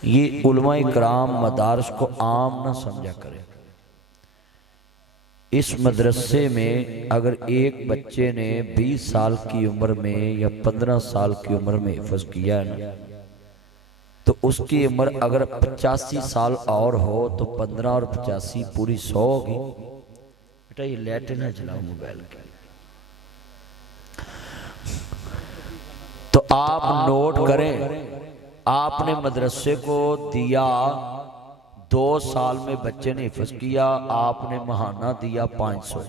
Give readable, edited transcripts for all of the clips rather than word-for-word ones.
ये उलमा इकराम मदारस को आम ना समझा करें। इस मदरसे में अगर एक बच्चे ने 20 साल की उम्र में या 15 साल की उम्र में हिफ्ज़ किया है ना, तो उसकी उम्र अगर 85 साल और हो तो 15 और 85 पूरी 100 होगी। बेटा ये लाइट ना जलाओ मोबाइल के। तो आप नोट करें, आपने मदरसे को दिया 2 साल में बच्चे ने हिफ्ज़ किया, आपने महाना दिया 500,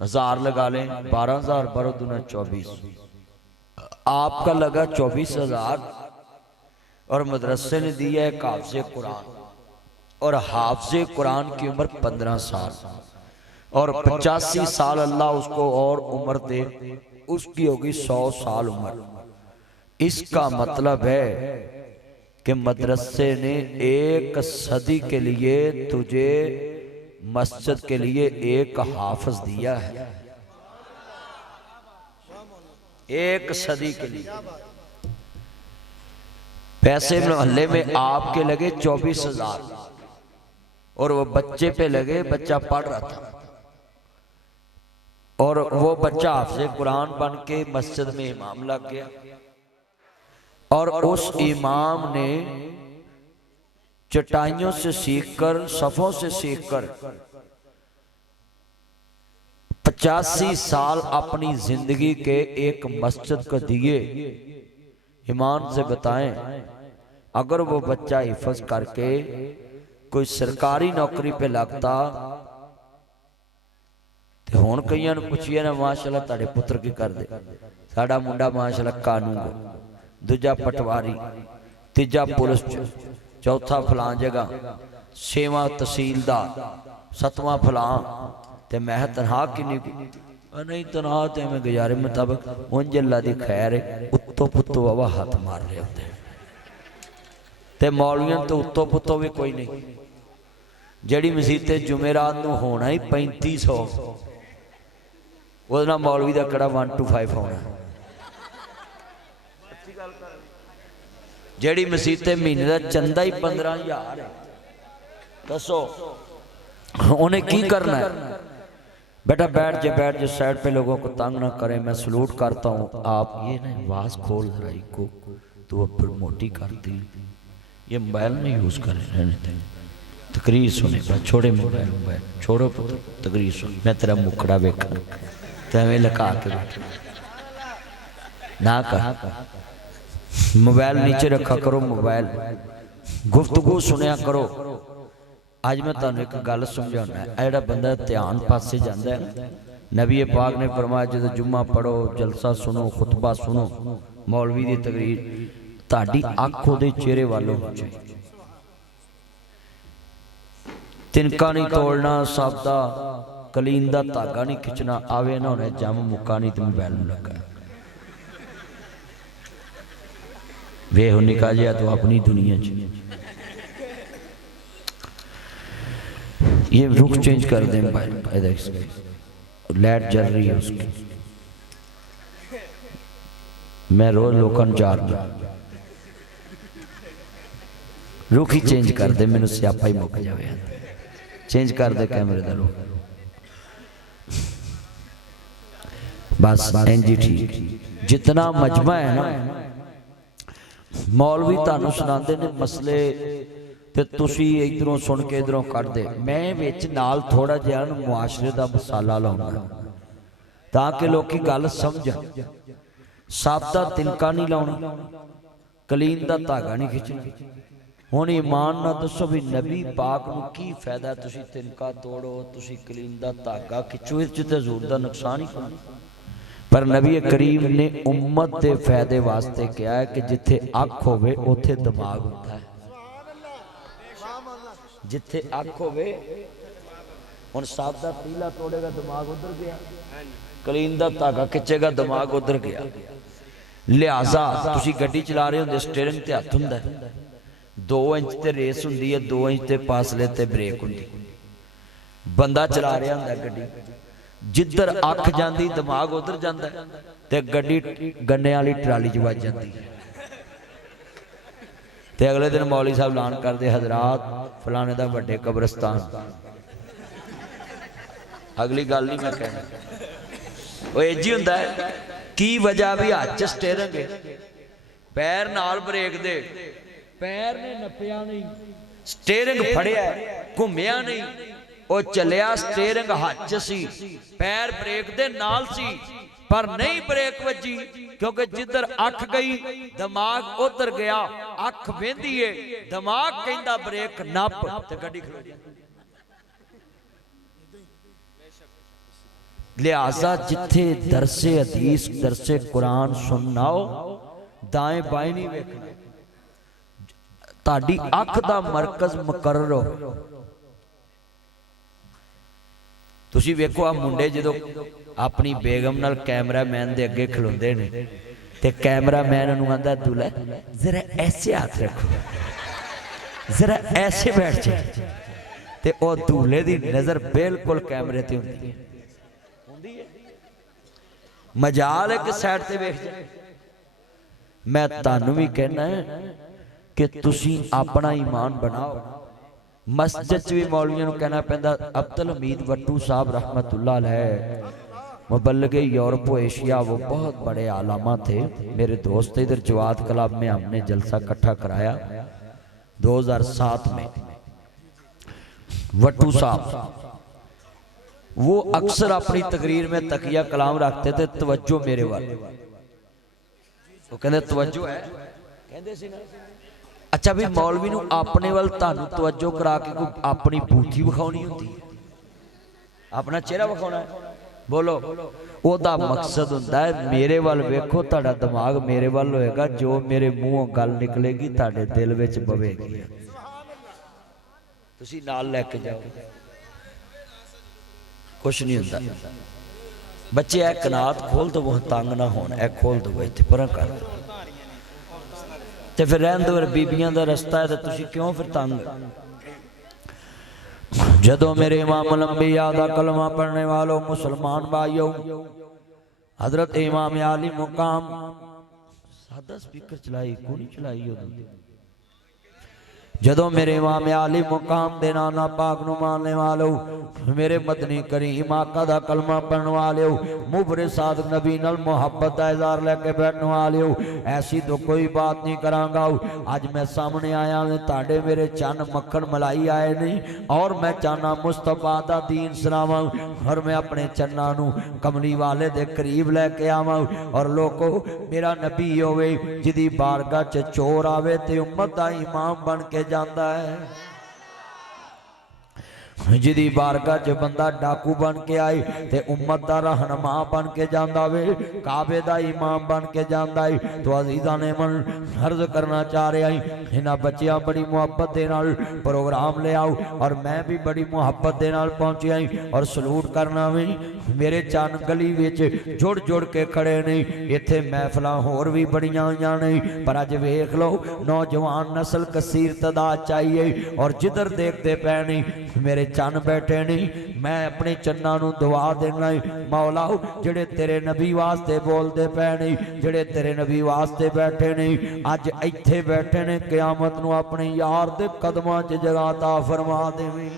1000 लगा लें, 12,000 12 दूना 24, आपका लगा 24,000 और मदरसे ने दिया एक हाफ़िज़े कुरान, और हाफ़िज़े कुरान की उम्र 15 साल और 85 साल अल्लाह उसको और उम्र दे, उसकी होगी 100 साल उम्र। इसका मतलब है कि मदरसे ने 1 सदी के लिए तुझे मस्जिद के लिए एक हाफिज दिया है, 1 सदी के लिए। पैसे मोहल्ले में आपके लगे 24,000 और वो बच्चे पे लगे, बच्चा पढ़ रहा था और वो बच्चा हाफिज़े कुरान बन के मस्जिद में इमाम लग गया, और उस इमाम ने चटाइयों से सीखकर, सफ़ों से सीखकर 85 साल अपनी जिंदगी के एक मस्जिद को दिए। ईमान से बताएं, अगर वो बच्चा हिफ्ज़ करके कोई सरकारी नौकरी पे लगता तो हुण कईयां नूं पुछिए ना, माशाअल्लाह तुहाडे पुत्र की कर दे, साडा मुंडा माशाअल्लाह कानून, दूजा पटवारी, तीजा पुलिस, चौथा फलां जगह, 6वां तहसीलदार, 7वां फलां, ते मैं तनहा किन्नी नहीं तनहा तो मैं गुजारे मुताबिक उंज अल्लाह दी खैर है, उत्तो पुत्तो बाबा हाथ मार रहे होते ते मौलवियों तो उत्तो पुत्तो भी कोई नहीं। जड़ी मसीते जुमेरात नूं होना ही 3500, वो मौलवी का कड़ा 1 to 5 होना। जड़ी मसीते महीने का चंदा ही 15,000 है, दसो उन्हें की करना है? बेटा बैठ जे साइड पे, लोगों को तंग ना करें। मैं सलूट करता हूँ। आप ये ना आवाज खोल रही को तो फिर मोटी करती, ये मोबाइल नहीं यूज करें, तकरीर सुने, छोड़े मोबाइल छोड़ो, तकरीर सुन। मैं तेरा मुखड़ा वेखा तैवें लगा के ना कहा, मोबाइल नीचे रखा करो, मोबाइल गुफ्तगू सुनिया करो। आज मैं तुहानू एक गल समझाना है, जिहड़ा बंदा ध्यान पासे जाता है, नबी पाक ने फरमाया जो जुम्मा पढ़ो, जलसा सुनो, खुतबा सुनो, मौलवी की तकरीर, तुहाडी अख उहदे चेहरे वाल होनी चाहिए। तिनका नहीं तोड़ना, सादा कलीन का धागा नहीं खिंचना, आवे ना होने जम मुक्का नहीं तो मोबाइल में लगा वे हो निका जिया तो अपनी दुनिया च। ये रुख चेंज कर दे मोबाइल, लाइट जल रही है उसकी, मैं रोज लोगन जा रहा, रुख ही चेंज कर दे, मैनू स्यापा ही मुक जाए। चेंज कर दे कैमरे का रुख, बस इंज ठीक। जितना मजमा है ना, मौलवी तुहानू सुनाते ने मसले ते तुसी इधरों सुन के इधरों कट दे, मैं विच नाल थोड़ा जिहा मुआशरे का मसाला लाउंगा ताकि लोग गल समझ। सादा तिनका नहीं लाउना, कलीन का धागा नहीं खिंचना। हुण ईमान ना दसो भी नबी पाक नूं की फायदा, तुसी तिनका तोड़ो, तुसी कलीन का धागा खिंचो, इस ते हजूर दा नुकसान ही कोई। पर नबी करीम ने उम्मत के फायदे वास्ते कहा है कि जिथे अख होवे उथे दिमाग होता है, जिथे अख होवे। हुण सादा पीला तोड़ेगा दिमाग उधर गया, कलीन का धागा खिंचेगा दिमाग उधर गया। लिहाजा तुसी गड्डी चला रहे होंदे, स्टीयरिंग ते हत्थ हुंदा है, 2 इंच ते रेस हुंदी है, 2 इंच ते फासले ते ब्रेक हुंदी। बंदा चला रहा हुंदा गड्डी, जिधर अख जाती दिमाग उधर जाता है, ते गड्डी गन्ने वाली ट्राली च वज जाती है। ते अगले दिन मौलवी साहब ऐलान करते हजरात फलाने दा वड्डे कब्रस्तान। अगली गल नहीं मैं कहना वो इंज ही हुंदा है। की वजह भी हाथ च स्टेयरिंग है, पैर नाल ब्रेक दे, पैर ने नप्पिया नहीं, स्टेयरिंग फड़िया घूमिया नहीं, वो चलिया स्टेयरिंग हाथ च सी, पैर ब्रेक दे नाल सी, पर नहीं ब्रेक वजी क्योंकि जिधर अख गई दिमाग उधर गया। अख वेंदी है, दिमाग कहंदा ब्रेक नप ते गड्डी खड़ो जाए। लिहाजा जिथे दरसे हदीस दरसे कुरान सुनना हो दाएं बाएं नहीं वेखना, ताड़ी अख दा मरकज मुकर्रर हो। तुसी वेखो आ मुंडे जो अपनी बेगम नाल कैमरामैन दे अगे खलोंदे ने ते कैमरामैन उन्होंने आंदा दूल्हा जरा ऐसे हाथ रखो, जरा ऐसे बैठ जाए, ते ओ दूल्हे दी नजर बिल्कुल कैमरे ते हुंदी है। मजाल एक साइड ते वेख जाए। मैं तानू भी कहना है कि तुसी अपना ईमान बनाओ। मस्जिद च भी मौलवियों को कहना पैंदा। अब्दुल हमीद वट्टू साहब रहमतुल्लाह अलैह मुबल्लिगे यूरोप एशिया, वो बहुत बड़े आलामा थे, मेरे दोस्त। इधर जवाद क्लब में हमने जलसा इकट्ठा कराया 2007 में। वट्टू साहब वो अक्सर अपनी तकरीर में तकिया कलाम रखते थे, तवज्जो मेरे वाल। वो कहते तवज्जो है कहते सी ना। अच्छा भी मौलवी नूं अपने वाल तानू तवज्जो करा के कोई अपनी बूथी विखाउणी हुंदी है, अपना चेहरा विखाउणा है। बोलो ओदा मकसद हुंदा है मेरे वाल वेखो, तुहाडा दिमाग मेरे वाल होएगा, जो मेरे मुंहों गल निकलेगी तुहाडे दिल विच बवेगी, तुसीं नाल लैके जाओ। कुछ नहीं होता। बच्चे ए कनात खोल दो, वो तंग ना होन, ए खोल दो इत्थे परा कर दो, ते फिर रहन दो। बीबियां दा रस्ता है तो तुसी क्यों फिर तंग। जदों मेरे इमाम अंबिया दा कलमा पढ़ने वालों मुसलमान भाइयों, हजरत इमाम आली मुकाम सादा स्पीकर चलाई को नहीं चलाई उदों। जदों मेरे इमाम आली मुकाम दे नाना पाक नूं मानने वालों, मेरे मदनी करीम आका दा कलमा पढ़ने वालों, मुबरे सादक नबी नाल मुहब्बत दा इज़हार लेके बैठने वालों, ऐसी तो कोई बात नहीं करांगा। अज मैं सामने आया ने ताड़े मेरे चन मक्खन मलाई आए नहीं, और मैं चाहना मुस्तफा दा दीन सुनावां, और मैं अपने चन्ना नूं कमली वाले दे करीब लेके आवां। और लोगों मेरा नबी होवे जिदी बारगाह च चोर आवे ते उम्मत दा इमाम बन के जाता है, जिदी बारगाह च बंदा डाकू बन के आए ते उम्मत दा रहनुमा बन के जांदा वे, काबे दा इमाम बन के जांदा है। तो अजीज़ां ने मन अर्ज करना चाह रहा है, इन्हां बच्चियां बड़ी मुहब्बत दे नाल प्रोग्राम ले आओ, और मैं भी बड़ी मुहब्बत दे नाल पहुंची आई, और सलूट करना वे। मेरे चन गली विच जुड़ जुड़ के खड़े नहीं, इत्थे महफिलां होर भी बड़ियां होईयां नहीं, पर अज वेख लो नौजवान नस्ल कसीर तादाद चाहिए, और जिधर देखते पै नहीं मेरे चन बैठे नहीं। मैं अपने चन्ना नूं दुआ देना मौला, जेड़े तेरे नबी वास्ते बोलते पै नहीं, जेड़े तेरे नबी वास्ते बैठे नहीं, अज इत्थे बैठे ने, क़यामत नूं अपने यार दे कदमां च जगह ता फरमा देवीं।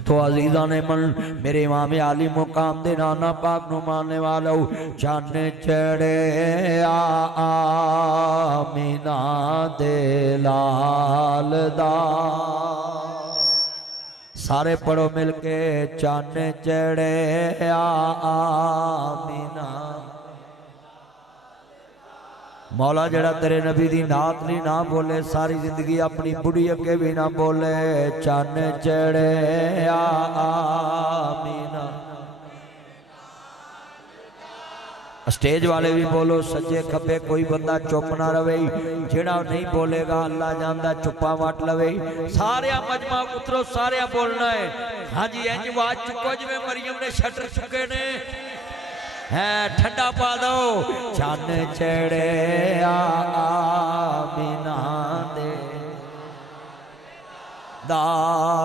तो अजीज़ां ने मन मेरे इमाम आली मुकाम दे नाना पाक नूं मानने वालों, चन चढ़े आमीना दे लाल दा, सारे पढ़ो मिलके चन चढ़े आमीना। मौला जड़ा तेरे नबी दी नात नहीं ना बोले, सारी जिंदगी अपनी बुढ़ी अगे भी ना बोले, चन चढ़े आमीना। स्टेज वाले भी बोलो, सज्जे खब्बे कोई बंदा चुप ना रवे, जेड़ा नहीं बोलेगा अल्लाह जानदा चुप्पा वट लवे। सारे मजमा उतरो, सारे बोलना है। हाँ जी इंज आवाज चुको जिवें मरियम ने शटर चुके ने है, ठंडा पा दो। चन चढ़े आमीना दे दा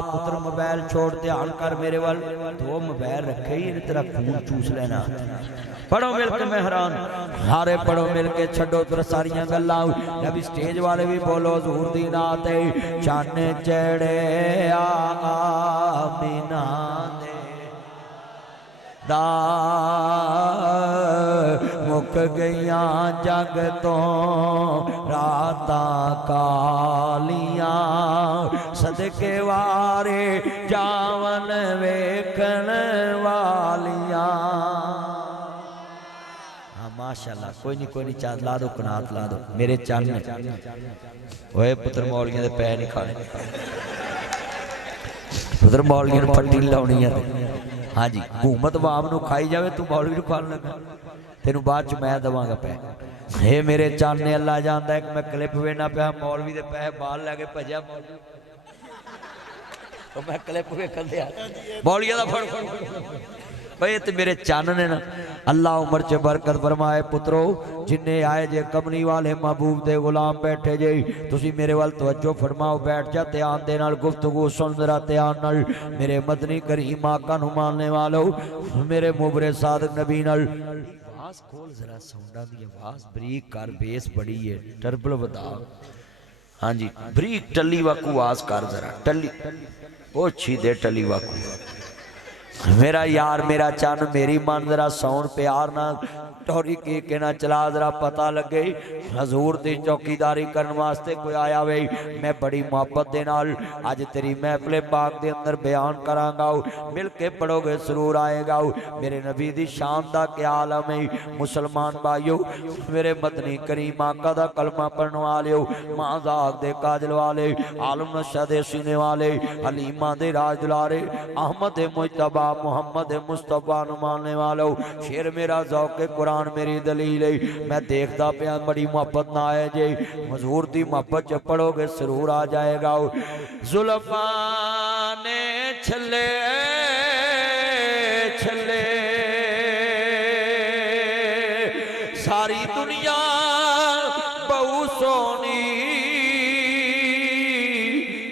पुत्र मोबाइल छोड़ ध्यान कर मेरे वाल। दो मोबाइल रखे ही तेरा खून चूस लेना। पढ़ो मिल के मैं हैरान, सारे पढ़ो मिल के छो फिर सारिया गल्लां। अभी स्टेज वाले भी बोलो हजूर दी नात। चन्न चढ़े आमीना दे दा मुक गईया जग तो रातां कालियां। सदके वारे जावन वेखण वालियां। माशाअल्लाह कोई नहीं चांद ला दो, कनात ला दो मेरे चन्न। ओए पुत्र मौलियां दे पै नहीं खाने, पुत्र मौलियां नूं पट्टी लाउणी है। हाँ जी हुकूमत वाम नूं खाई जावे, तू मौलवी नूं खाण लगा, तेनू बाद च मैं देवांगा पै। हे मेरे चन्न अल्लाह जानदा है कि मैं क्लिप वेखना पिया, मौलवी दे पै बाल लैके भजया। तो मैं क्लिप वेखण दिया मौलिया दा फड़ भाई ते मेरे चन्न ने ना। अल्लाह उमर च बरकत फरमाए। पुत्रो जिन्ने आए जे कमली वाले महबूब दे गुलाम बैठे जे, तुसी मेरे वाल तवज्जो फरमाओ, बैठ जा ध्यान दे नाल गुफ्तगू सुन जरा ध्यान नाल। मेरे मदनी करीम आका नूं मानने वालो, मेरे मुबरे सादिक नबी नाल आवाज खोल जरा, साउंडां दी आवाज बरीक कर, बेस बड़ी है, टर्बल वधा। हाँ जी बरीक टली वाकू आवाज कर जरा, टली ओ छी दे टली वाकू। मेरा यार मेरा चन्न मेरी मन जरा साउंड प्यार ना टोरी के कहना चला जरा पता लगे हजूर दी चौकीदारी करने वास्ते कोई आया वे। मैं बड़ी मोहब्बत दे नाल अज तेरी महफिल पाक दे अंदर बयान करांगा। मिल के पढ़ोगे जरूर आएगा। मेरे नबी दी शान दा क्या आलम है। मुसलमान भाइयों मेरे मदनी करीम आका दा कलमा पढ़ने वाले, माजाक दे काजल वाले, आलम नशा दे सीने वाले, हलीमा दे राज दुलारे, अहमद मुजतबा मुहम्मद मुस्तफा नु मानने वालों, शेर मेरा ज़ौक़े कुरान मेरी दलील है। मैं देखता पिया बड़ी मोहब्बत ना आए जे, हजूर दी मोहब्बत च पढ़ोगे जरूर आ जाएगा। जुल्फां ने छले छले सारी दुनिया बहु सोनी,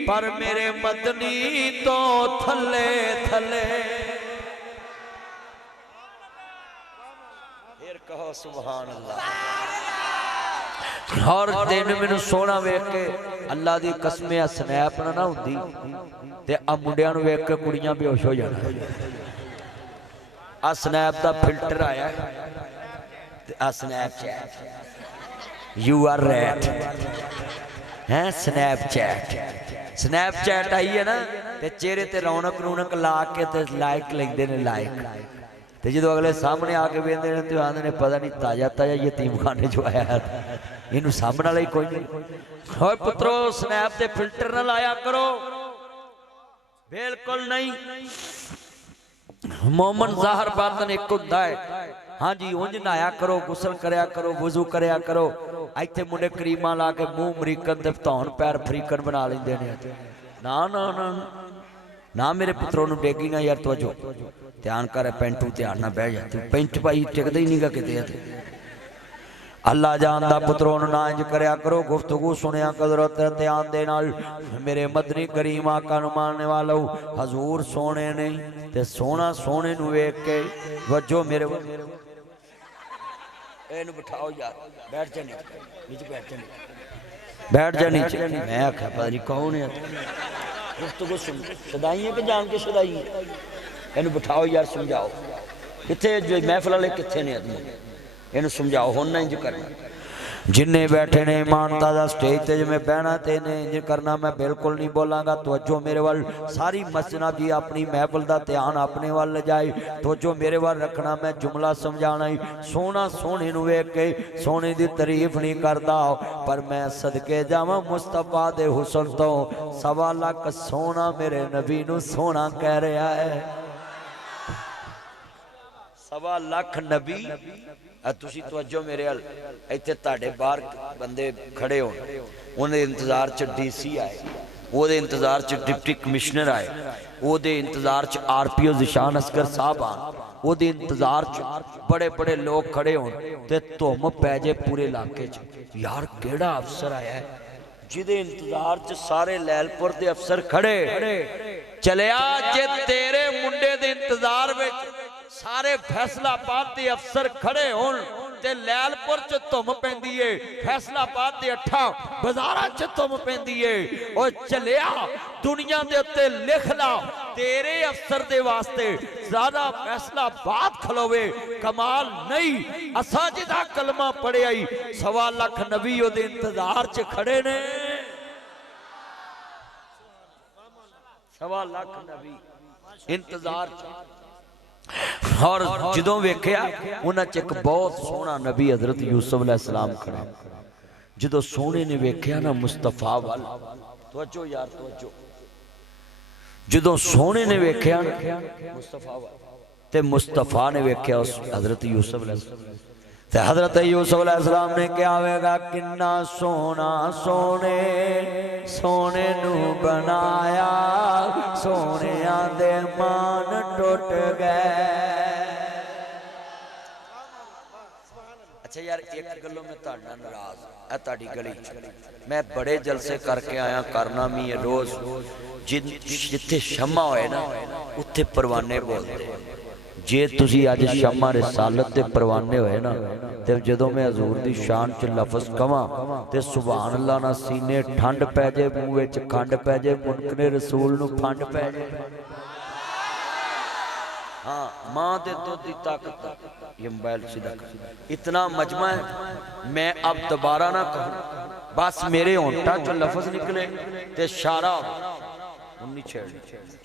पर मेरे मदनी तो थले थले। कहो सुभान अल्लाह। और दिन मैनू सोना वेख के अल्लाह दी कसम स्नैप ना होंदी ते आ मुंडियां नू वेख के कुड़ियां बेहोश हो जाना। आ स्नैप दा फिल्टर आया ते आ स्नैपचैट, यू आर रैट हैं। स्नैपचैट आई है ना ते चेहरे ते रौनक रूनक ला के ते लाइक लेंदे ने लाइक, तो जो अगले सामने आके वेंदे ने तो आंदे ने पता नहीं ताजा ताजा यतीम खाने जो आया है, इनू सामने वाला ही कोई नहीं। होए पुत्रो स्नैप ते फिल्टर ना लाया करो, बिल्कुल नहीं। मोमन ज़ाहर बातन एक हुंदा है। हाँ जी उंज नहाया करो, गुसल करया करो, वजू करया करो। इत्थे मुंडे करीमा ला के मुंह अमरीकन ते धौन पैर अफ्रीकन बना लेंदे ने। ना ना ना ना मेरे पुत्रों नू डेगी ना यार, तवज्जो ध्यान कर, पेंटू ध्यान ना बह जा, तू पेंट पाई टिकदा ही नहीं गा किते। अल्लाह जानदा पुत्रों ना इंज करया करो, गुफ्तगू सुनिया कदरत ध्यान दे नाल। मेरे मदनी करीम आका नू मानने वालों, हजूर सोने ने ते सोना सोने नू वेख के वजो मेरे एनू बिठाओ यार, बैठ जा नीचे बैठ जा, बैठ जा नीचे। मैं आख्या पता नहीं कौन है, गुफ्तगू सुन सदाई है कि जान के सदाई है। इनू बिठाओ यार, समझाओ कितने जो महफिल वाले कितने ने, इनू समझाओ हुण ना इंज करना। जिन्ने बैठे ने मानता दा स्टेज ते मैं बहना ते ने इंज करना, मैं बिल्कुल नहीं बोलांगा। तवज्जो मेरे वाल, सारी मसना जी अपनी महफिल दा ध्यान अपने वाल ले जाए, तवज्जो मेरे वाल रखना। मैं जुमला समझाना ही, सोना सोने नू वेख के सोने दी तारीफ नहीं करदा, पर मैं सदके जावां मुस्तफा दे हुस्न तो 1.25 लाख सोना मेरे नबी नू सोना कह रहा है। 1.25 लाख नबी। तुसी तवज्जो मेरे हल, इत्थे तुहाडे बाहर बंदे खड़े हो, उन्हें इंतजार च DC आए, ਉਹਦੇ इंतजार च डिप्टी कमिश्नर आए, ਉਹਦੇ इंतजार च RPO ज़िशान असगर साहब आन, ਉਹਦੇ इंतजार च बड़े बड़े लोग खड़े होन ते धुम पै जे पूरे इलाके च। यार केड़ा अफसर आया है जिदे इंतजार च सारे लैलपुर के अफसर खड़े चलिया जे तेरे मुंडे दे इंतजार में सारे फैसलाबाद के अफसर खड़े होण ते लैलपुर च धुम पैंदी है, फैसलाबाद के अठा बाजारां च धुम पैंदी है। और चलिया दुनिया दे उत्ते लिख ला तेरे अफसर दे वास्ते ज्यादा फैसलाबाद खलोवे कमाल नहीं। असा जिदा कलमा पढ़िया 1.25 लाख नबी ओदे इंतजार च खड़े ने। 1.25 लाख नबी इंतजार च। और जो वेख्या उन्हां च एक बहुत सोहना नबी हजरत यूसुफ अलैहिस्सलाम खड़ा। जो सोहने ने वेख्या ना मुस्तफा वाल, तवज्जो यार तवज्जो, जो सोहने ने वेख्या मुस्तफा वाल ते मुस्तफा ने वेख्या उस हजरत यूसुफ अलैहिस्सलाम ते हजरत यूसुफ अलैहिस्सलाम ने क्या होगा, किन्ना सोना सोने सोने नू बनाया, सोने दे मान टुट गए। अच्छा यार एक गलों में तुहाडे नाराज है, तुहाडी गली मैं बड़े जलसे करके आया, करना भी है रोज। जिथे शम्मा होए ना उत्थे परवाने बोलते। जे तुसी अज शम्मा रिसालत दे परवाने होए ना ते जदों मैं हजूर दी शान च लफज कवां ते सुभान अल्लाह ना सीने ठंड पै जाए, मूँह विच खंड पै जाए, मुनकरे रसूल नूं फंड पै जाए। हाँ माँ दे दुध दी ताकत ये मोबाइल सीधा इतना मजमा है। मैं अब दोबारा ना कहूँ, बस मेरे होंठा चो लफज निकले ते शारा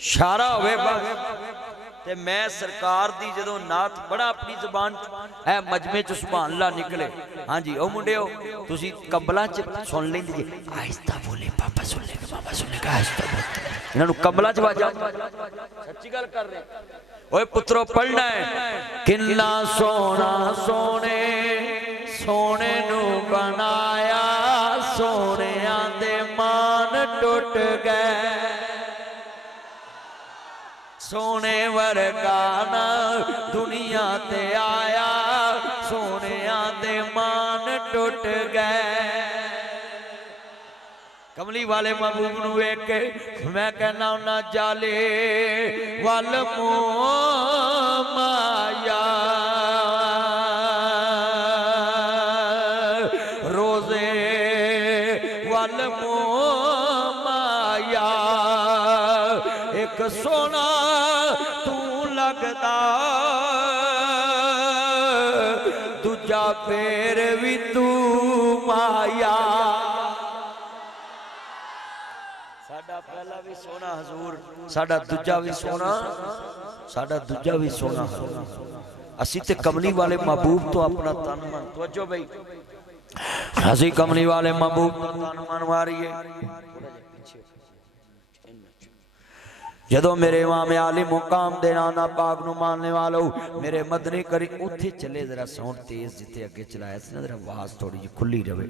शारा होवे ते मैं सरकार दी जदों नात बड़ा अपनी जुबान है मजमे च सुभान अल्लाह निकले। हाँ जी ओ मुंडियो तुसी कंबला च सुन लेंदे जी, आहिस्ता बोले पापा सुन लेगा, पापा सुन लेगा, आहिस्ता बोले। इन्हां नूं कंबला च वाजा सच्ची गल कर रहे। ओए पुत्रो पढ़ना है, किन्ना सोना सोने सोने नू बनाया, सोनिया दे मान टुट गए, सोने वर्गा ना दुनिया ते आया, सोनिया दे मान टुट गए। कमली वाले महबूब नूं वेख के मैं कहना ना जाले वल माया, रोजे वल माया, एक सोना लगदा दूजा फेर भी तू माया। साडा पहला भी सोना हजूर, साडा दूजा भी सोना, साडा दूजा भी सोना हजूर। असी ते कमली वाले महबूब तो अपना तन मन, तवज्जो भाई, असी कमली वाले महबूब तो तन मन मारिए। जदों मेरे इमाम आली मुकाम दे नाना पाक नूं मानने वालों मेरे मदनी करी उत्थे चले जरा साउंड तेज जिथे अगे चलाया सी ना जरा आवाज थोड़ी जी खुली रहे।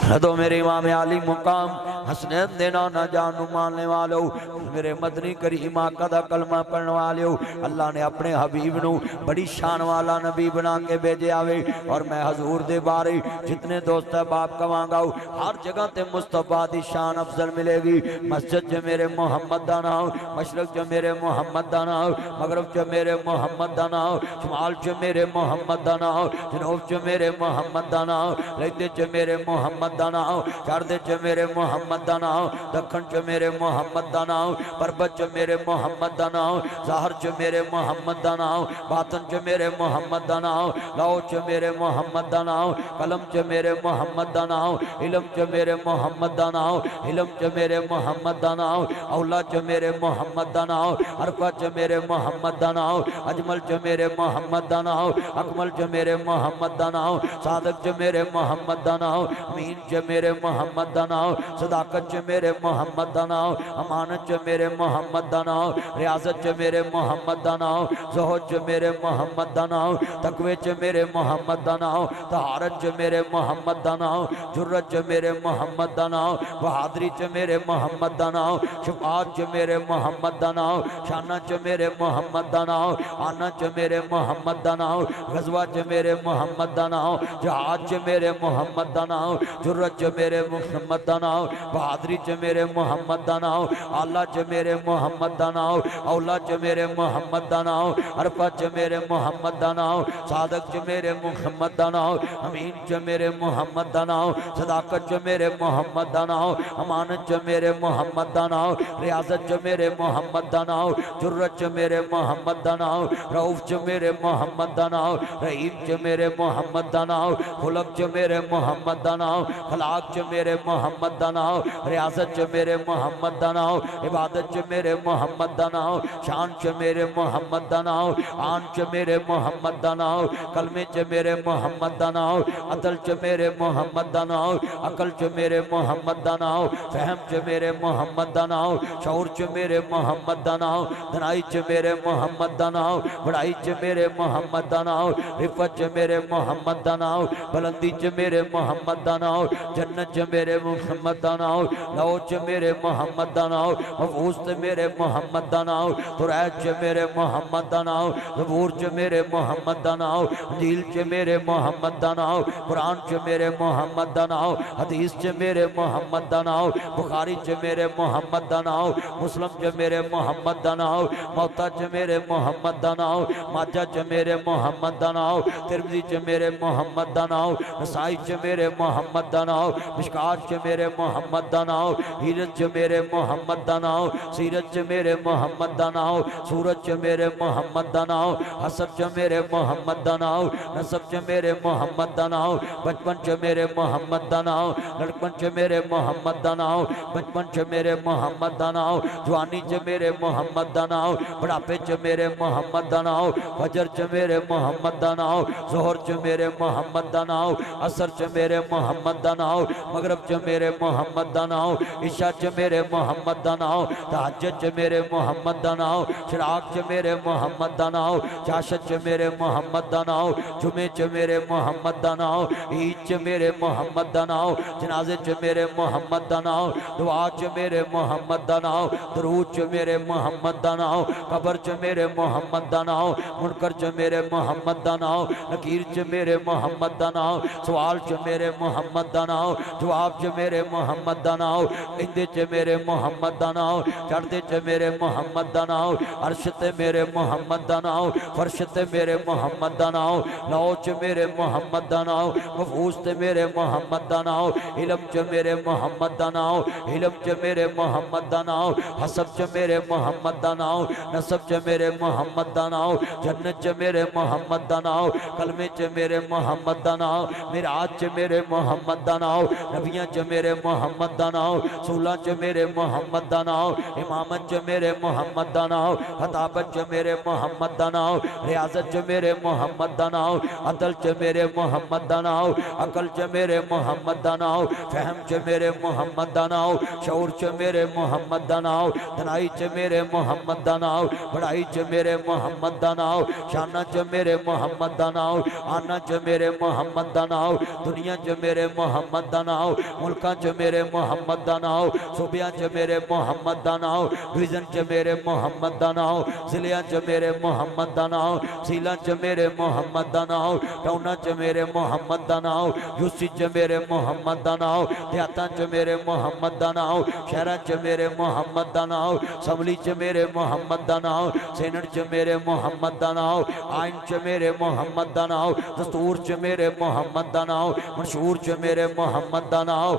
जदों मेरे इमाम आली मुकाम हसनैन दे नाना जान नूं मानने वालों मेरे मदनी करी इमाका दा कलमा पढ़ने वालों अल्लाह ने अपने हबीब नूं बड़ी शान वाला नबी बना के भेजे आवे। और मैं हजूर दे बारे जितने दोस्त बाप कवांगा हर जगह ते मुस्तफा दी शान अफजल मिलेगी। मस्जिद च मेरे मोहम्मद दा नाम, मशरक च मेरे मोहम्मद दा नाम, मगरब च मेरे मोहम्मद दा नाम, शुमाल च मेरे मोहम्मद दा नाम, जनूब च मेरे मोहम्मद दा नाम, लैते च मेरे मोहम्मद दा नाम, चढ़दे च मेरे मोहम्मद दा नाम, दखन च मेरे मोहम्मद दा नाम, परबत च मेरे मोहम्मद दा नाम, ज़ाहर च मेरे मोहम्मद दा नाम, बातन च मेरे मोहम्मद दा नाम, लाओ च मेरे मोहम्मद दा नाम, कलम च मेरे मोहम्मद दा नाम, इलम च मेरे मोहम्मद दा नाम, इलम च मेरे मोहम्मद दा नाम, औला च मेरे मोहम्मद दा नाम, अरफा च मेरे मोहम्मद दा नाम, अजमल च मेरे मोहम्मद दा नाम, अकमल च मेरे मोहम्मद दा नाम, सादक च मेरे मोहम्मद दा नाम, अमीन च मेरे मोहम्मद दा नाम, सदाकत च मेरे मोहम्मद दा नाम, अमानत च मेरे मोहम्मद दा नाम, रियाजत च मेरे मोहम्मद दा नाम, ज़ुहद च मेरे मोहम्मद दा नाम, तकवे च मेरे मोहम्मद दा नाम, तहारत च मेरे मोहम्मद दा नाम, जुर्रत च मेरे मोहम्मद दा नाम, बहादुरी च मेरे मोहम्मद दा नाम, शफाअत च मेरे मोहम्मद दा नाम, शाना च मेरे मोहम्मद दा नाम, आना च मेरे मोहम्मद दा नाम, गजवा च मेरे मोहम्मद दा नाम, जहाज च मेरे मोहम्मद दा नाम, जुर्रत च मेरे मोहम्मद दा नाम, बहादरी च मेरे मुहम्मद दा नाम, आला च मेरे मुहम्मद दा नाम, औला च मेरे मुहम्मद दा नाम, अरफा च मेरे मुहम्मद दा नाम, सादक च मेरे मुहम्मद दा नाम, अमीन च मेरे मुहम्मद दा नाम, सदाकत च मेरे मुहम्मद दा नाम, अमानत च मेरे मुहम्मद दा नाम, रियाजत च मेरे मुहम्मद दा नाम, जुर्रत च मेरे मुहम्मद दा नाम, रऊफ च मेरे मुहम्मद दा नाम, रहीम च मेरे मुहम्मद दा नाम, खुलक च मेरे मुहम्मद दा नाम, खलाक च मेरे मुहम्मद दा नाम, रियासत च मेरे मुहम्मद दा नाम, इबादत च मेरे मुहम्मद दा नाम, शान च मेरे मुहम्मद दा नाम, आन च मेरे मुहम्मद दा नाम, कलमे च मेरे मुहम्मद दा नाम, अदल च मेरे मुहम्मद दा नाम, अकल च मेरे मुहम्मद दा नाम, फहम च मेरे मुहम्मद दा नाम, शऊर च मेरे मुहम्मद दा नाम, दनाई च मेरे मुहम्मद दा नाम, बड़ाई च मेरे मुहम्मद दा नाम, रिफत च मेरे मुहम्मद दा नाम, बुलंदी च मेरे मुहम्मद दा नाम, जन्नत च मेरे मुहम्मद दा नाम, लौ च मेरे मुहम्मद दा नाम, महफूज च मेरे मुहम्मद दा नाम, तुरैत च मेरे मुहम्मद दा नाम, ज़बूर च मेरे मुहम्मद दा नाम, इंजील च मेरे मुहम्मद दा नाम, कुरान च मेरे मुहम्मद दा नाम, हदीस च मेरे मुहम्मद दा नाम, बुखारी च मेरे मुहम्मद दा नाम, मुस्लिम च मेरे मुहम्मद दा नाम, मौता च मेरे मुहम्मद दा नाम, माजा च मेरे मुहम्मद दा नाम, तिरमिज़ी च मेरे मुहम्मद दा नाम, नसाई च मेरे मुहम्मद दा नाम, मिशकात च मेरे मुहम्मद दा नाम, हीरत च मेरे मुहम्मद दा नाम, सीरत च मेरे मुहम्मद दा नाम, सूरत च मेरे मुहम्मद दा नाम, हसब च मेरे मुहम्मद दा नाम, नसब च मेरे मुहम्मद दा नाम, बचपन च मेरे मुहम्मद दा नाम, लड़कपन च मेरे मुहम्मद दा नाम, बचपन च मेरे मुहम्मद दा नाम, जवानी च मेरे मुहम्मद दा नाम, बुढ़ापे च मेरे मुहम्मद दा नाम, फजर च मेरे मुहम्मद दा नाम, जोहर च मेरे मुहम्मद दा नाम, असर च मेरे मुहम्मद दा नाम, मगरब च मेरे मुहम्मद दा नाम, इशा च मेरे मुहम्मद दा नाम, तहज्जुद च मेरे मुहम्मद दा नाम, शराक च मेरे मुहम्मद दा नाम, चाशत च मेरे मुहम्मद दा नाम, जुमे च मेरे मुहम्मद दा नाम, ईद च मेरे मुहम्मद दा नाम, जनाजे च मेरे मुहम्मद दा नाम, दुआ च मेरे मुहम्मद दा नाम, दरूद च मेरे मुहम्मद दा नाम, कब्र च मेरे मुहम्मद दा नाम, मुनकर च मेरे मुहम्मद दा नाम, नकीर च मेरे मुहम्मद दा नाम, सवाल च मेरे मुहम्मद दा नाम, जवाब च मेरे मुहम्मद दा नाम, इंदे च मेरे मुहम्मद दा नाम, चढ़दे च मेरे मुहम्मद दा नाम, अर्श ते मेरे मुहम्मद दा नाम, फर्श ते मेरे मुहम्मद दा नाम, लौ च मेरे मुहम्मद दा नाम, महफूज ते मेरे मुहम्मद दा नाम, इलम च मेरे मुहम्मद दा नाम, इलम च मेरे मुहम्मद दा नाम, हसब च मेरे मुहम्मद दा नाम, नसब च मेरे मुहम्मद दा नाम, जन्नत च मेरे मुहम्मद दा नाम, कलमे च मेरे मुहम्मद दा नाम, मिराज च मेरे मुहम्मद दा नाम, नबियां च मेरे मुहम्मद दा नाम, सूला च मेरे मुहम्मद दा नाम, इमामत च मेरे मुहम्मद दा नाम, खताबत च मेरे मुहम्मद दा नाम, रियाजत च मेरे मुहम्मद दा नाम, अदल च मेरे मुहम्मद दा नाम, अकल च मेरे मुहम्मद दा नाम, फहम च मेरे मुहम्मद दा नाम, शऊर च मेरे मुहम्मद दा नाम, दनाई च मेरे मुहम्मद दा नाम, बड़ाई च मेरे मुहम्मद दा नाम, शाना च मेरे मुहम्मद दा नाम, आना च मेरे मुहम्मद दा नाम, दुनिया च मेरे मुहम्मद दा नाम, मुल्कां च मेरे मुहम्मद दा नाम, सूबियां च मेरे मुहम्मद दा नाम, डिवीजन च मेरे मुहम्मद दा नाम, जिलियां च मेरे मुहम्मद दा नाम, सीलां च मेरे मुहम्मद दा नाम, टाउना च मेरे मुहम्मद दा नाम, यूसी च मेरे मुहम्मद दा नाम, देहातां च मेरे मुहम्मद दा नाम, शहरां च मेरे मुहम्मद दा नाम, समली च मेरे मुहम्मद दा नाम, सेनट च मेरे मुहम्मद दा नाम, आइन च मेरे मुहम्मद दा नाम, दस्तूर च मेरे मुहम्मद दा नाम, मशहूर च मेरे मुहम्मद दा नाम।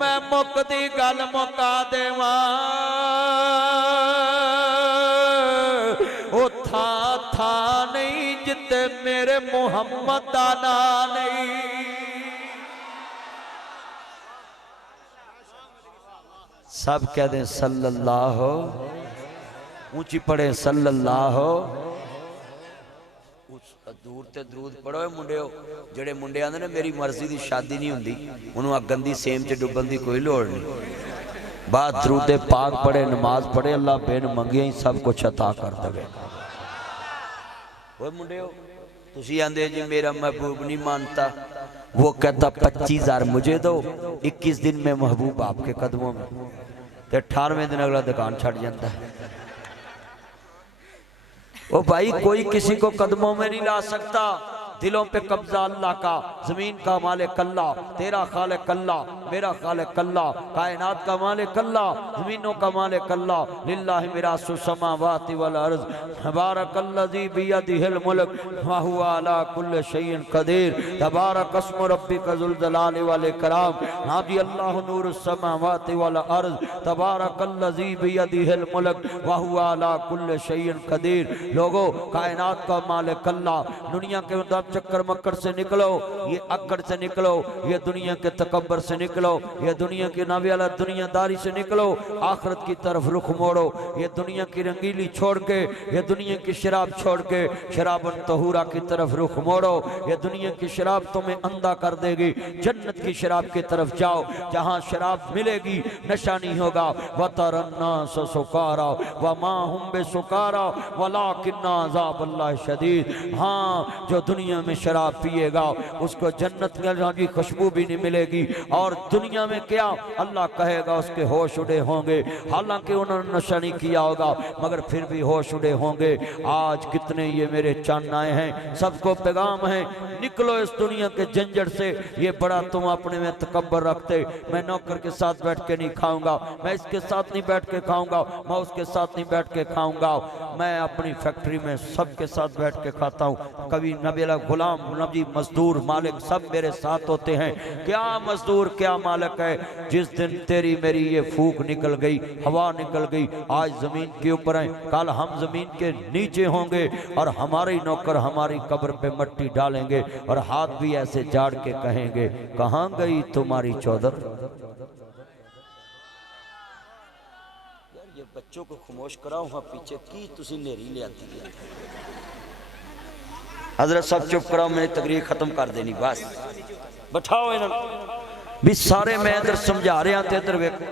मैं मुकदी गल मुका देवां ओ था नहीं जिते मेरे मुहम्मद दा नाम नहीं। सब कह दें सल्लल्लाहु, ऊंची पढ़े सल्लल्लाहु। दूर ते दरूद पढ़ो मुंडियो, जेड़े मुंडे आंदे ने मेरी मर्जी दी शादी नहीं हुंदी, उन्होंने अगंदी सेम च डुबन दी कोई लोड़ नहीं। बाद दरूद पाक पढ़े, नमाज पढ़े, अल्लाह बिन मंगे ही सब कुछ अता कर देवे। ओए मुंडियो, तुसी आंदे जी मेरा महबूब नहीं मानता, वो कहता 25,000 मुझे दो, 21 दिन में महबूब आपके कदमों में, तो 18वें दिन अगला दुकान छड़ जाता है। ओ भाई, कोई किसी को कदमों में नहीं ला सकता, दिलों पे कब्जा अल्लाह का, जमीन का मालिक अल्लाह, तेरा खालिक अल्लाह, मेरा खालिक अल्लाह, कायनात का मालिक अल्लाह, जमीनों का मालिक अल्लाह। लिल्लाहि मिरासु समावाति वल अर्ज़, तबारकल्लज़ी बियदिहिल मुल्क व हुवा अला कुल्लि शैइन क़दीर, तबारक अस्मु रब्बिका ज़ुल जलालि वल इकराम, नाबी अल्लाहु नूरुस समावाति वल अर्ज़, तबारकल्लज़ी बियदिहिल मुल्क व हुवा अला कुल्लि शैइन क़दीर। लोगों, कायनात का मालिक अल्लाह, दुनिया के चक्कर मक्कर से निकलो, ये अक्कड़ से निकलो, ये दुनिया के तकब्बर से निकलो, ये दुनिया की नावियाला दुनियादारी से निकलो, आखिरत की तरफ रुख मोड़ो। ये दुनिया की रंगीली छोड़ के, ये दुनिया की शराब छोड़ के शराबन तहूरा की तरफ रुख मोड़ो। ये दुनिया की शराब तुम्हें अंधा कर देगी, जन्नत की शराब की तरफ जाओ, जहाँ शराब मिलेगी नशा नहीं होगा। वतरन्नास सुकारा वमा हुम बिसुकारा वलाकिन्ना अज़ाबल्लाहि शदीद। हाँ, जो दुनिया में शराब पिएगा उसको जन्नत की खुशबू भी नहीं मिलेगी, और दुनिया में क्या अल्लाह कहेगा उसके होश उड़े होंगे। हालांकि उन्होंने नशा नहीं किया होगा मगर फिर भी होश उड़े होंगे। आज कितने ये मेरे चांद आए हैं, सबको पैगाम है, निकलो इस दुनिया के झंझट से। ये बड़ा तुम अपने में तकब्बर रखते, मैं नौकर के साथ बैठ के नहीं खाऊंगा, मैं इसके साथ नहीं बैठ के खाऊंगा, मैं उसके साथ नहीं बैठ के खाऊंगा, मैं अपनी फैक्ट्री में सबके साथ बैठ के खाता हूँ। कभी नबीला गुलाम, नबी मजदूर, मालिक सब मेरे साथ होते हैं। क्या मजदूर क्या मालिक है। जिस दिन तेरी मेरी ये फूक निकल गई, हवा निकल गई, आज जमीन के ऊपर हैं, कल हम जमीन के नीचे होंगे और हमारे ही नौकर हमारी कब्र पे मट्टी डालेंगे और हाथ भी ऐसे झाड़ के कहेंगे, कहाँ गई तुम्हारी चौधर। यार ये बच्चों को खामोश कराओ, हाँ पीछे की तुसी नेरी ले आती है। हजरत सब चुप कराओ, मैंने तकरीर खत्म कर देनी, बस बैठाओ इन्होंने भी सारे। मैं इधर समझा रहा थे, इधर वेखो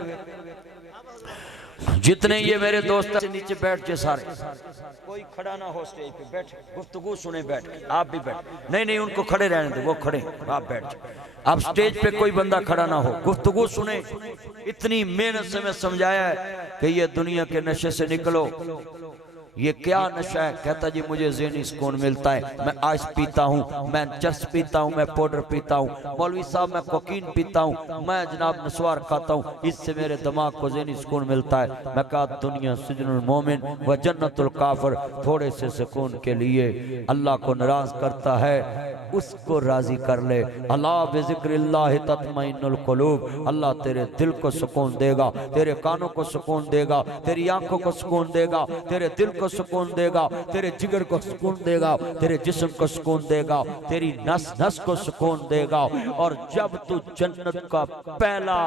जितने ये मेरे दोस्त से नीचे बैठ के सारे, कोई खड़ा ना हो स्टेज पे, बैठ गुफ्तगू सुने, बैठ आप भी बैठ। नहीं नहीं, उनको खड़े रहने दो, वो खड़े, आप बैठ। आप स्टेज पे कोई बंदा खड़ा ना हो, गुफ्तगू सुने। इतनी मेहनत से मैं समझाया है कि ये दुनिया के नशे से निकलो। ये क्या नशा है? कहता जी मुझे ज़हनी सुकून मिलता है, मैं आइस पीता हूँ, मैं चरस पीता हूँ, मैं पाउडर पीता हूँ, मौलवी साहब मैं कोकीन पीता हूँ, मैं जनाब नस्वार खाता हूँ, इससे मेरे दिमाग को ज़हनी सुकून मिलता है। मैं कहा दुनिया सिजनुल मोमिन व जन्नतुल काफिर, थोड़े से सुकून के लिए अल्लाह को नाराज करता है, उसको राजी कर ले। अला बिज़िक्रिल्लाहि तत्मइन्नुल कुलूब, अल्लाह तेरे दिल को सुकून देगा, तेरे कानों को सुकून देगा, तेरी आंखों को सुकून देगा, तेरे दिल को सुकून देगा, तेरे जिगर को सुकून देगा, तेरे जिस्म को सुकून देगा, तेरी नस नस को सुकून देगा। और जब तू जन्नत का पहला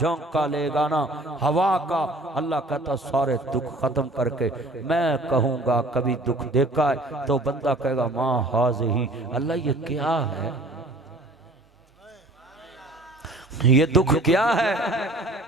झोंका लेगा ना हवा का, अल्लाह कहता सारे दुख खत्म करके मैं कहूंगा कभी दुख देखा है, तो बंदा कहेगा माँ हाज ही, अल्लाह ये क्या है, ये दुख क्या है।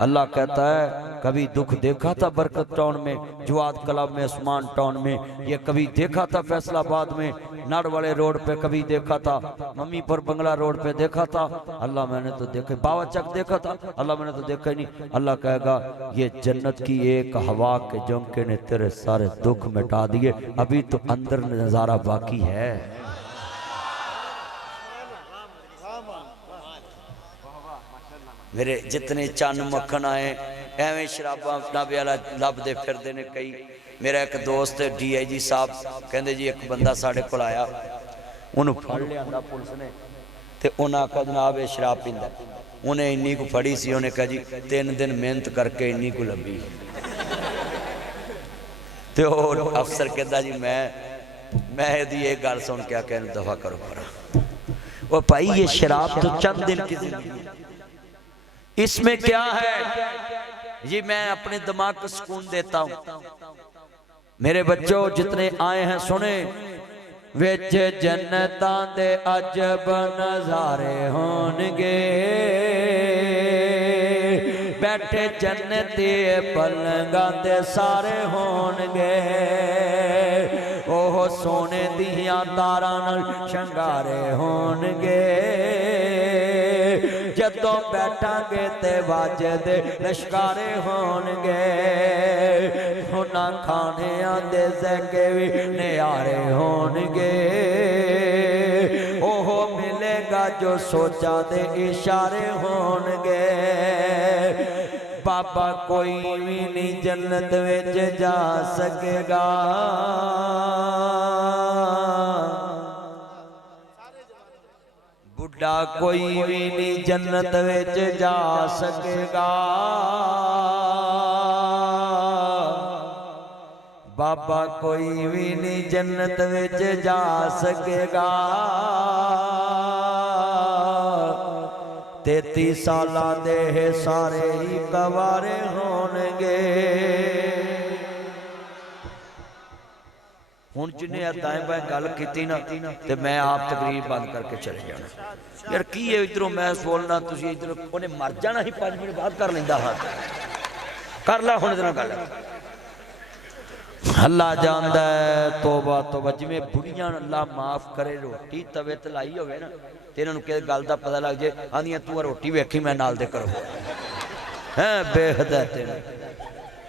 अल्लाह कहता है कभी दुख देखा था बरकत टाउन में, जवाद क्लब में, उस्मान टाउन में, ये कभी देखा था फैसलाबाद में, नाड़ वाले रोड पे कभी देखा था, मम्मी पर बंगला रोड पे देखा था, अल्लाह मैंने तो देखा, बाबा चक देखा था, अल्लाह मैंने तो देखा ही नहीं। अल्लाह कहेगा ये जन्नत की एक हवा के झोंके ने तेरे सारे दुख मिटा दिए, अभी तो अंदर नजारा बाकी है। मेरे जितने चन्न मक्खन आए एवं शराबा नाबे वाला लभदे फिरदे ने कई। मेरा एक दोस्त DIG साहब कहते जी एक बंदा साढ़े को आया, उन्होंने फड़ लिया पुलिस ने, तो उन्हें आखा जनाब ये शराब पींदा, उन्हें इन्नी को फड़ी सी, उन्हें कहा जी 3 दिन मेहनत करके इन्नी को लभी। तो अफसर कहता जी मैं यदि ये गल सुन के आके दफा करो पर, वो भाई ये शराब तो चंद दिन की जिंदगी, इसमें क्या है जी, मैं अपने दिमाग को सुकून देता हूं। मेरे बच्चों जितने आए हैं सुने, विच जन्नतां दे अजब नजारे होणगे, बैठे जन्नती पलंगां ते सारे होणगे, ओह सोने दियां तारां नाल शंगारे होणगे, जदों बैठांगे ते वाजदे लश्कारे होणगे, उन्हां खाणियां दे ज़ैके भी नियारे होणगे, मिलेगा जो सोचा दे इशारे होणगे। बाबा कोई भी नहीं जन्नत विच जा सकेगा। बुढ़ा कोई भी नहीं जन्नत विच जा सकेगा। बाबा कोई भी नहीं जन्नत विच जा सकेगा। 33 साल दे सारे ही गवारे होणगे। हुण जिन्हें अदाएं बाएं गल की ना ते मैं आप तकरीर बंद करके चले जाना। यार की है इधरों मैं बोलना तुसीं इधरों उन्हें मर जाना ही 5 मिनट बाद कर लेंदा। हाँ कर ला हुण इधरों गल। अल्लाह जानदा है तौबा तौबा जिवें बुढ़ियां अल्लाह माफ करे रोटी तवे ते लाई होवे ना ते इन्हां नूं किस गल दा पता लग जाए आंदियां तू रोटी वेखी मैं नाल दे करो है बेहदायत।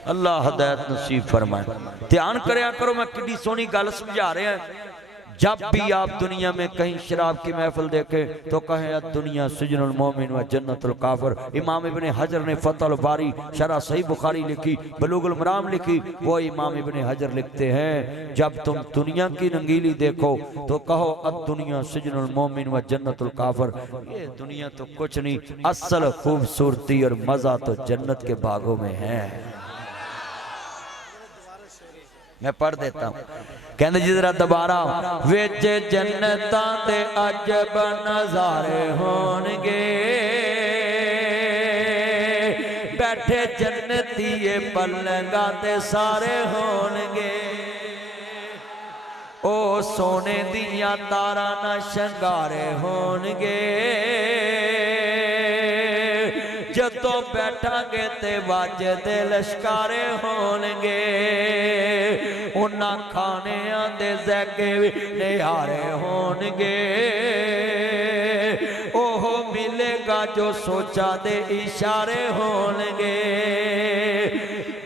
अल्लाह हदायत नसीब फरमाए। ध्यान करया करो मैं कितनी सोहनी गल समझा रहा। जब भी आप दुनिया में कहीं शराब की महफिल देखें तो कहें दुनिया सिजनुल मोमिन व जन्नतुल काफिर। इमाम इब्ने हजर ने फतहुल बारी शरह सही बुखारी लिखी, बलूगुल मराम लिखी। वो इमाम इब्ने हजर लिखते हैं जब तुम दुनिया की रंगीली देखो तो कहो अब दुनिया सिजनुल मोमिन व जन्नतुल काफिर। ये दुनिया तो कुछ नहीं, असल खूबसूरती और मजा तो जन्नत के बागों में है। मैं पढ़ देता हूं कहते जी जरा दोबारा। विच जन्नतां दे अजब नज़ारे होणगे। बैठे जन्नती पलंगां ते सारे होणगे। ओ सोने दियां तारां नाल शंगारे होणगे। जदों बैठांगे ते वाजदे लश्कारे होणगे। उन्हां खाणियां दे ज़ैके निहारे होणगे। ओह मिलेगा जो सोचा दे इशारे होणगे।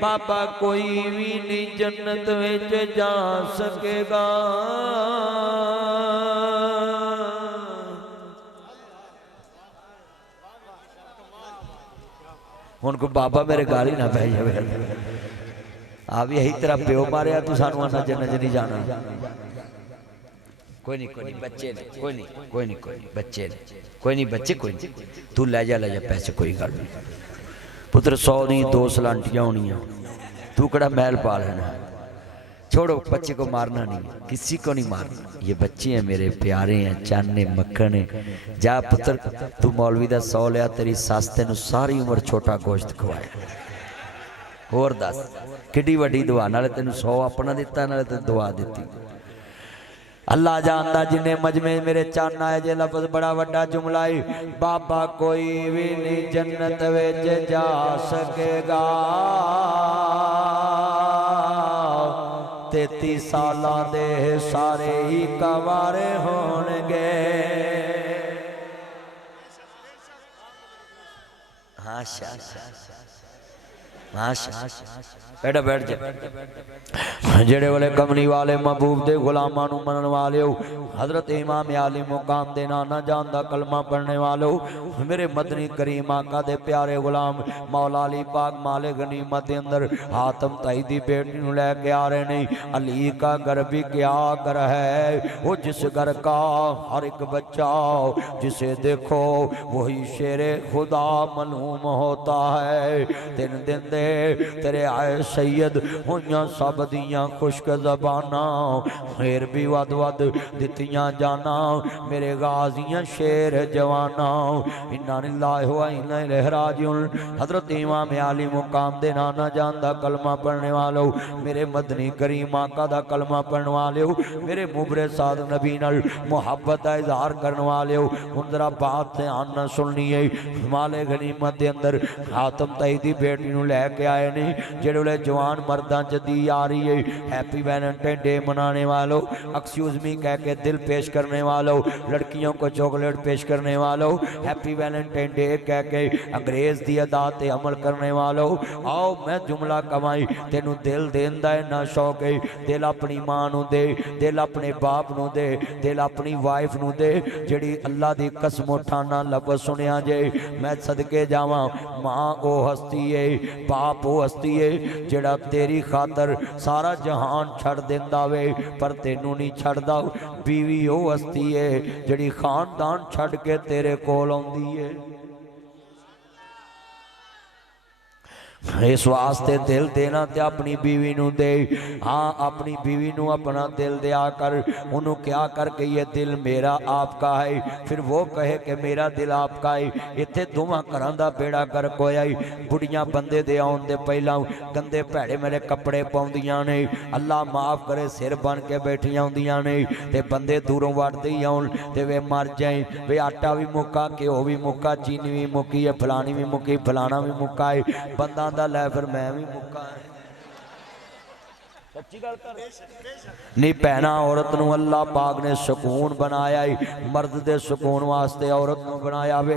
बाबा कोई भी नहीं जन्नत विच जा सकेगा। हुण को बाबा मेरे गाली ना पै जाए। आप यही तेरा प्यो मारिया तू सानू आना जन्नत नहीं जाना। कोई नहीं बच्चे ने कोई नहीं बच्चे ने कोई नहीं बच्चे कोई नहीं तू ले जा पैसे कोई गल नहीं। पुत्र 100 दी 2 सलांटियां होनियां तू कड़ा महल पा लेना। छोड़ो बच्चे को मारना नहीं, किसी को नहीं मारना। ये बच्चे हैं मेरे प्यारे हैं, चाने मक्खन है। जा पुत्र तू मौलवी दा 100 लिया, तेरी सस तेन सारी उम्र छोटा गोश्त खवाए। होर दस किड्डी वड्डी दुआ, नाले तेन 100 अपना दिता नाले तेन दुआ दी। अल्लाह जानदा जिन्हें मजमे मेरे चन्न आए जे लफ्ज बड़ा वड्डा जुमला है। बाबा कोई भी नहीं जन्नत विच जा सकेगा। 33 साल दे सारे ही कवारे होणगे। हाँ बैठ बैठ जा। जेड़े वाले कमली वाले महबूब दे गुलामां नूं मनन वाले हो, हजरत इमाम आली मुकाम दे नाना जान दा कलमा पढ़ने वाले हो, मेरे मदनी करीम आका दे प्यारे गुलाम मौला अली पाक माले गनीमत दे अंदर हातम ताई दी बेटी नूं लेके आ रहे ने। अली का घर भी क्या घर है, वो जिस घर का हर एक बच्चा जिसे देखो वही शेरे खुदा मलूम होता है। 3 दिन दे तेरे आए सैयद होइयां सब दियां खुश्क ज़बाना, खैर भी वद वद दित्तियां जाना। मेरे गाजियां शेर जवाना, इन्ना लिल्लाहि व इन्ना इलैहि राजिऊन। हजरत इमाम आली मुकाम दे नाना जान दा कलमा पढ़ने वालो, मेरे मदनी करीम आका दा कलमा पढ़ने वाले हो, मेरे मुबरे साद नबी नाल मुहब्बत दा इजहार करने वाले हो। हुण जरा बात ध्यान नाल सुननी है। माले गनीमत दे अंदर हातम ताई दी बेटी नूं लै लैके आए ने। जेड़े वे जवान मर्दां च दी आ रही है, हैप्पी वैलेंटाइन डे मनाने वालों, एक्सक्यूज मी कह के दिल पेश करने वालों, लड़कियों को चॉकलेट पेश करने वालों, हैप्पी वैलेंटाइन डे कह के अंग्रेज दी अदा ते अमल करने वालों, आओ मैं जुमला कमाई तेनू दिल देन दा ना शौक है। दिल अपनी मां नू दे, दिल अपने बाप नू दे, दिल अपनी वाइफ नू दे, जिहड़ी अल्लाह दी कसम उठाना लफ्ज़ सुनिया जे मैं सदके जावां। मां ओ हस्ती है, बाप ओ हस्ती है जिहड़ा तेरी खातर सारा जहान छड़ देंदा वे पर तेनू नहीं छड़दा। बीवी ओ हस्ती है जिहड़ी खानदान छड़ के तेरे कोल आउंदी है। इस वास्ते दिल देना ते अपनी बीवी नू दे। हाँ, अपनी बीवी नू अपना दिल दिया कर। उन्होंने क्या करके ये दिल मेरा आपका है, फिर वो कहे कि मेरा दिल आपका है। इत्थे दोवां घरां दा बेड़ा गर्क होया है। बुढ़ियां बंदे दे आउण दे पहलां गंदे भैड़े मेरे कपड़े पाउंदियां ने, अल्लाह माफ करे सिर बन के बैठियां हुंदियां ने, ते बंदे दूरों वड़दे ही आउण ते वे मर जाए, वे आटा भी मुक्का, घ्यो भी मुक्का, चीनी भी मुक्की है, फलानी भी मुक्की, फलाना भी मुक्का है, बंदा लै फिर मैं भी मुक्का है। सच्ची गल कर नहीं भैना, औरत नू अल्लाह पाक ने सुकून बनाया है। मर्द दे सुकून वास्ते औरत नू बनाया वे।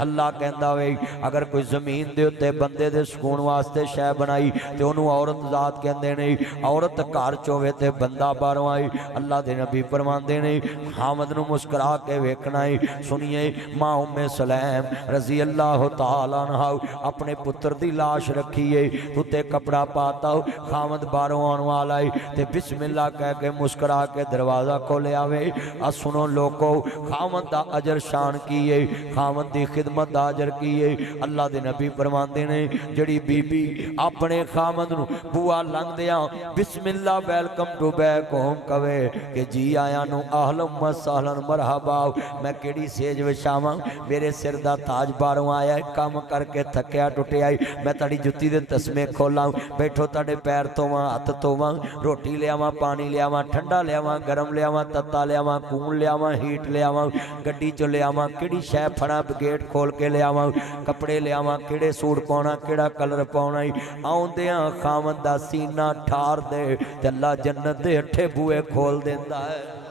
अल्लाह कहंदा वे अगर कोई जमीन दे उत्ते बंदे दे सुकून वास्ते शै बनाई ते ओनू औरत जात कहंदे ने। औरत घर च होवे ते बंदा बाहरों आई। अल्लाह दे नबी फरमांदे ने खामद नू मुस्कुरा के वेखना है। सुनिए मां उम्मे सलैम रजी अल्लाह तआला अन्हा अपने पुत्र दी लाश रखी है, उत्ते कपड़ा पाता, खामद बाहरों आउण वाला है ते बिस्मिल्लाह कह के मुस्कुरा के दरवाजा खोले आवे। आ सुनो लोगो, खामद दा अजर शान की है, खामद दी खिदमत दा अजर की है। अल्लाह दे नबी फरमांदे ने जड़ी बीबी अपने खामद नू बुआ लंघदियां बिस्मिल्लाह वेलकम टू बैक होम कवे कि जी आया नू आहलन व सहलन मरहबा, मैं केड़ी सेज विछावां, मेरे सिर दा ताज बाहरों आया है, काम करके थकिया टुटिया मैं ताड़ी जुत्ती दे तस्मे खोलां, बैठो ताड़े पैर धोवां, हथ धोवां, रोटी लियावां, पानी लियावां, ठंडा लियावां, गरम लियावां, तत्ता लियावां, कून लियावां, हीट लियावां, गड्डी चो लियावां, किहड़ी शै फड़ा गेट खोल के लियावां, कपड़े लियावां, किहड़े सूट पाउणा, किहड़ा कलर पाउणा, आउंदियां खामद दा सीना ठार दे ते अल्लाह जन्नत दे अठे बूए खोल देंदा है।